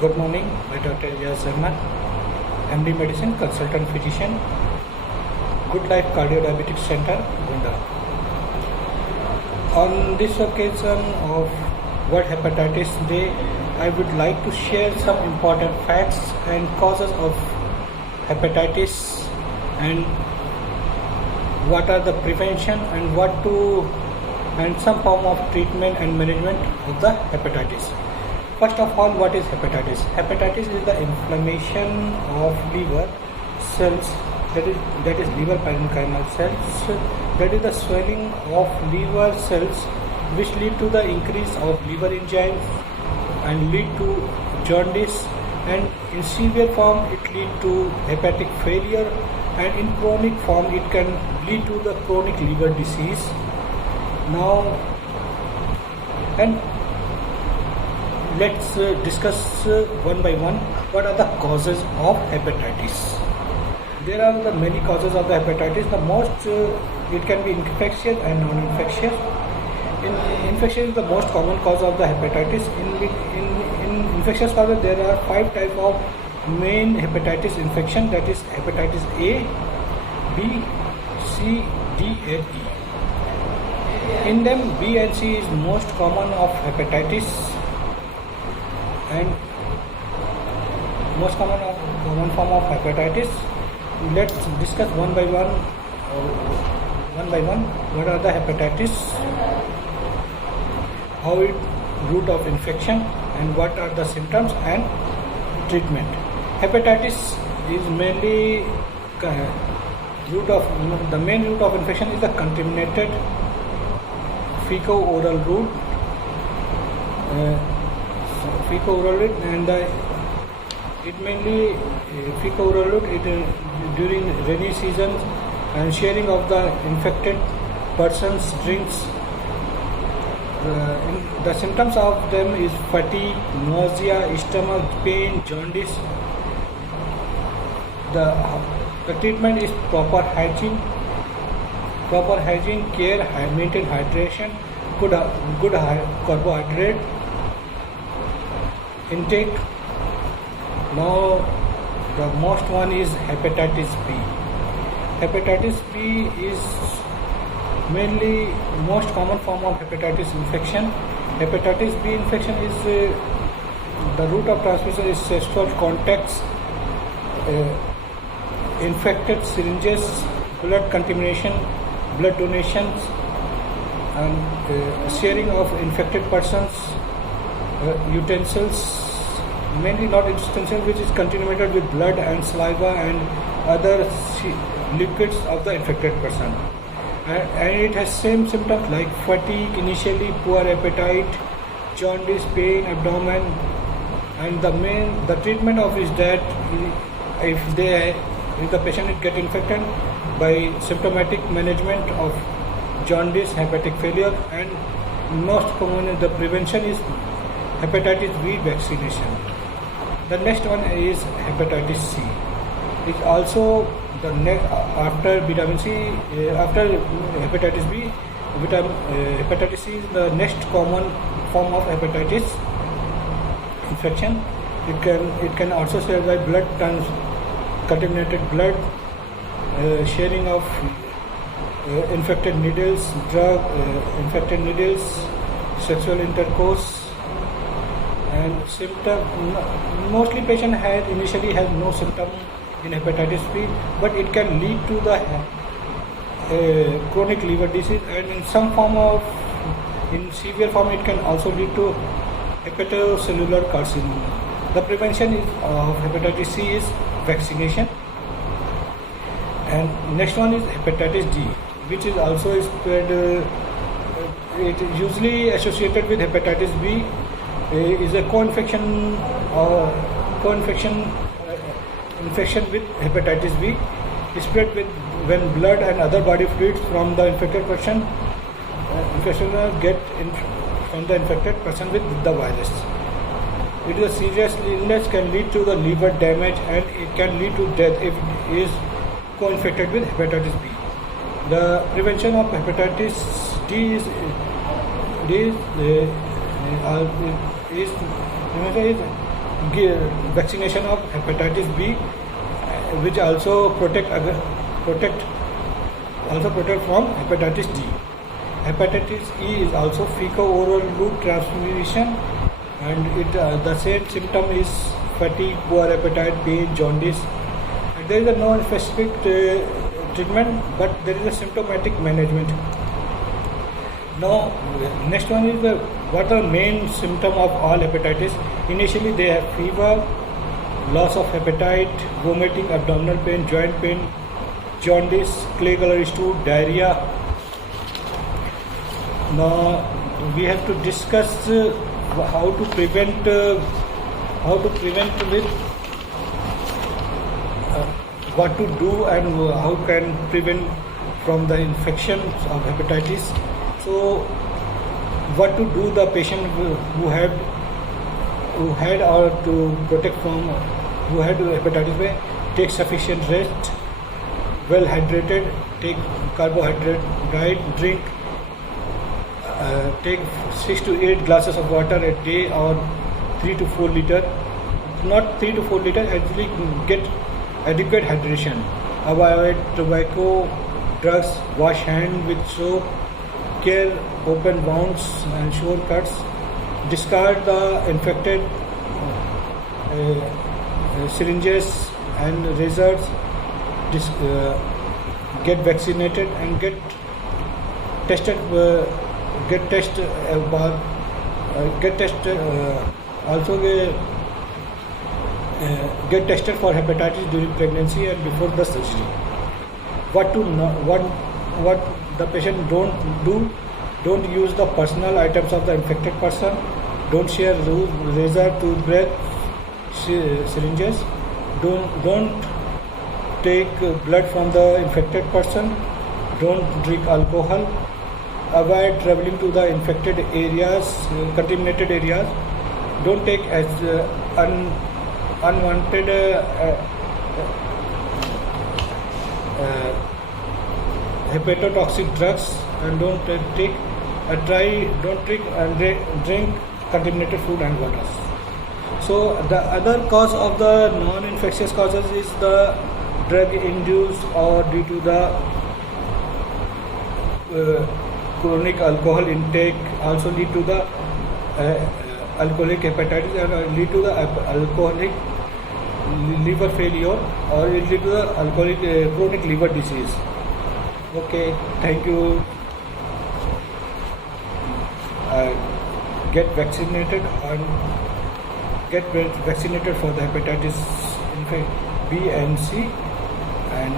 Good morning, my Dr. Ejaz Ahmad, MD Medicine, Consultant Physician, Good Life Cardio-Diabetic Center, Gunda. On this occasion of World Hepatitis Day, I would like to share some important facts and causes of hepatitis and what are the prevention and some form of treatment and management of the hepatitis. First of all, what is hepatitis? Hepatitis is the inflammation of liver cells, that is liver parenchymal cells, that is the swelling of liver cells which lead to the increase of liver enzymes and lead to jaundice, and in severe form it lead to hepatic failure, and in chronic form it can lead to the chronic liver disease. Now, and let's discuss one by one what are the causes of hepatitis. There are the many causes of the hepatitis. The most it can be infectious and non-infectious. Infection is the most common cause of the hepatitis. In infectious causes, there are 5 types of main hepatitis infection, that is hepatitis A, B, C, D and E. In them, B and C is most common of hepatitis and most common form of hepatitis. Let's discuss one by one what are the hepatitis, how it route of infection, and what are the symptoms and treatment. Hepatitis is mainly the main route of infection is the contaminated fecal-oral route. And it mainly fecal-oral route during rainy seasons, and sharing of the infected person's drinks. The symptoms of them is fatigue, nausea, stomach pain, jaundice. The treatment is proper hygiene, care, maintain hydration, good carbohydrate intake. Now the most one is hepatitis B. Hepatitis B is mainly most common form of hepatitis infection. Hepatitis B infection is the route of transmission is sexual contacts, infected syringes, blood contamination, blood donations, and sharing of infected persons utensils, mainly not utensils, which is contaminated with blood and saliva and other liquids of the infected person. And it has same symptoms like fatigue initially, poor appetite, jaundice, pain, abdomen, and the treatment of is that if the patient get infected by symptomatic management of jaundice, hepatic failure, and most common the prevention is hepatitis B vaccination. The next one is hepatitis C. It's also the next after vitamin C, after hepatitis B, hepatitis C is the next common form of hepatitis infection. It can also share by blood contaminated blood, sharing of infected needles, infected needles, sexual intercourse. And mostly patient initially has no symptom in hepatitis B, but it can lead to the chronic liver disease, and in severe form it can also lead to hepatocellular carcinoma. The prevention of hepatitis C is vaccination. And next one is hepatitis D, which is also spread. It is usually associated with hepatitis B. Is a co-infection infection with hepatitis B, spread when blood and other body fluids from the infected person get from the infected person with the virus. It is a serious illness, can lead to the liver damage, and it can lead to death if it is co-infected with hepatitis B. The prevention of hepatitis D is vaccination of hepatitis B, which also protect from hepatitis D. Hepatitis E is also fecal-oral route transmission, and the same symptom is fatigue, poor appetite, pain, jaundice. And there is a non-specific treatment, but there is a symptomatic management. Now, next one is what are the main symptom of all hepatitis? Initially, they have fever, loss of appetite, vomiting, abdominal pain, joint pain, jaundice, clay color stool, diarrhea. Now, we have to discuss how to prevent with what to do and how can prevent from the infections of hepatitis. So, what to do the patient who had or to protect from who had hepatitis B? Take sufficient rest, well hydrated, take carbohydrate diet, drink, take 6 to 8 glasses of water a day or 3 to 4 liter. Not 3 to 4 liter, actually get adequate hydration. Avoid tobacco, drugs, wash hand with soap, care open wounds and sore cuts, discard the infected syringes and razors, get vaccinated and get tested. Get tested for hepatitis during pregnancy and before the surgery. What the patient don't do? Don't use the personal items of the infected person. Don't share razor, toothbrush, syringes. Don't take blood from the infected person. Don't drink alcohol. Avoid traveling to the infected areas, contaminated areas. Don't take as unwanted hepatotoxic drugs, and don't drink and drink contaminated food and water. So the other cause of the non-infectious causes is the drug-induced or due to the chronic alcohol intake, also lead to the alcoholic hepatitis and lead to the alcoholic liver failure, or it lead to the alcoholic chronic liver disease. Okay, thank you. Get vaccinated for the hepatitis B and C, and